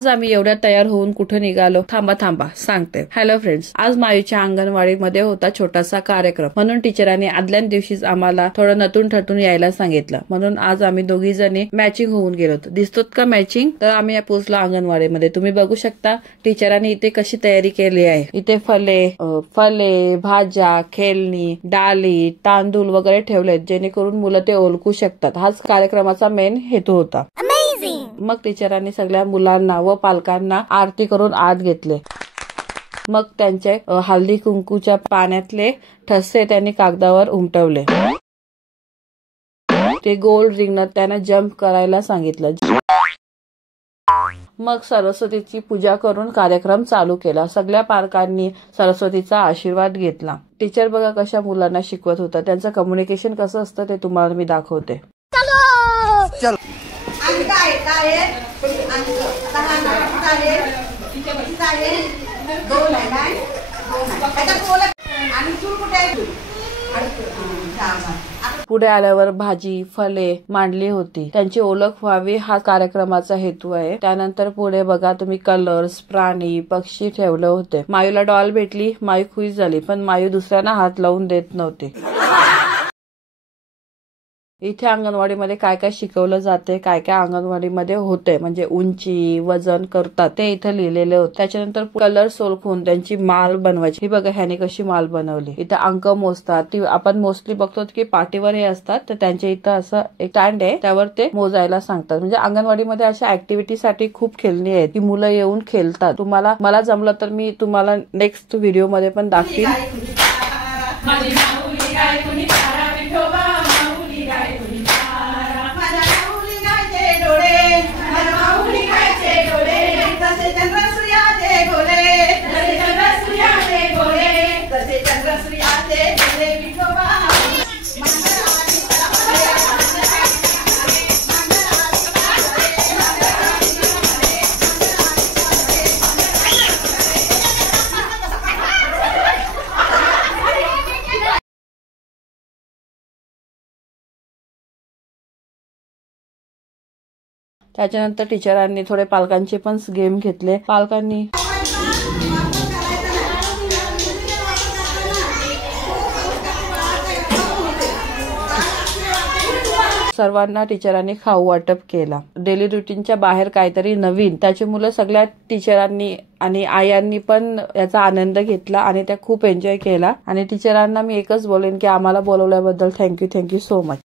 आज आम्ही एवढ्या तयार होऊन कुठे निघालो? थांबा सांगते. हॅलो फ्रेंड्स, आज मायूच्या अंगणवाडीमध्ये होता छोटासा कार्यक्रम, म्हणून टीचरांनी आदल्या दिवशीच आम्हाला थोडं नटून ठटून यायला सांगितलं. म्हणून आज आम्ही दोघी जणी मॅचिंग होऊन गेलो. दिसतोत का मॅचिंग? तर आम्ही पोहोचलो अंगणवाडीमध्ये. तुम्ही बघू शकता टीचरांनी इथे कशी तयारी केली आहे. इथे फले, भाज्या, खेळणी, डाली, तांदूळ वगैरे ठेवलेत, जेणेकरून मुलं ते ओळखू शकतात. हाच कार्यक्रमाचा मेन हेतू होता. मग टीचरांनी सगळ्या मुलांना व पालकांना आरती करून आत घेतले. मग त्यांचे हळदी कुंकूच्या पाण्यातले ठसे त्यांनी कागदावर उमटवले. ते गोल रिंगणात त्यांना जम्प करायला सांगितलं. मग सरस्वतीची पूजा करून कार्यक्रम चालू केला. सगळ्या पालकांनी सरस्वतीचा आशीर्वाद घेतला. टीचर बघा कशा मुलांना शिकवत होता. त्यांचं कम्युनिकेशन कसं असतं ते तुम्हाला मी दाखवते. पुढे आल्यावर भाजी, फले मांडली होती. त्यांची ओळख व्हावी हा कार्यक्रमाचा हेतू आहे. त्यानंतर पुढे बघा तुम्ही कलर्स, प्राणी, पक्षी ठेवले होते. मायूला डॉल भेटली. मायू खुश झाली, पण मायू दुसऱ्यांना हात लावून देत नव्हती. इथे अंगणवाडीमध्ये काय काय शिकवलं जाते, काय काय अंगणवाडीमध्ये होते, म्हणजे उंची, वजन करतात ते इथे लिहिलेले होते. त्याच्यानंतर कलर्स ओळखून त्यांची माल बनवायची. ही बघा ह्याने कशी माल बनवली. इथे अंक मोजतात. ती आपण मोस्टली बघतो की पाठीवर हे असतात, तर त्यांच्या इथं असं एक स्टँड आहे, त्यावर ते मोजायला सांगतात. म्हणजे अंगणवाडीमध्ये अशा ऍक्टिव्हिटीसाठी खूप खेळणी आहेत की मुलं येऊन खेळतात. मला जमलं तर मी तुम्हाला नेक्स्ट व्हिडिओ मध्ये पण दाखवीन. त्याच्यानंतर टीचरांनी थोडे पालकांचे पण गेम घेतले. पालकांनी सर्वांना टीचरांनी खाऊ वाटप केला. डेली रुटीनच्या बाहेर काहीतरी नवीन. त्याची मुलं सगळ्या टीचरांनी आणि आयांनी पण याचा आनंद घेतला आणि त्या खूप एन्जॉय केला. आणि टीचरांना मी एकच बोलेन की आम्हाला बोलवल्याबद्दल थँक्यू सो मच.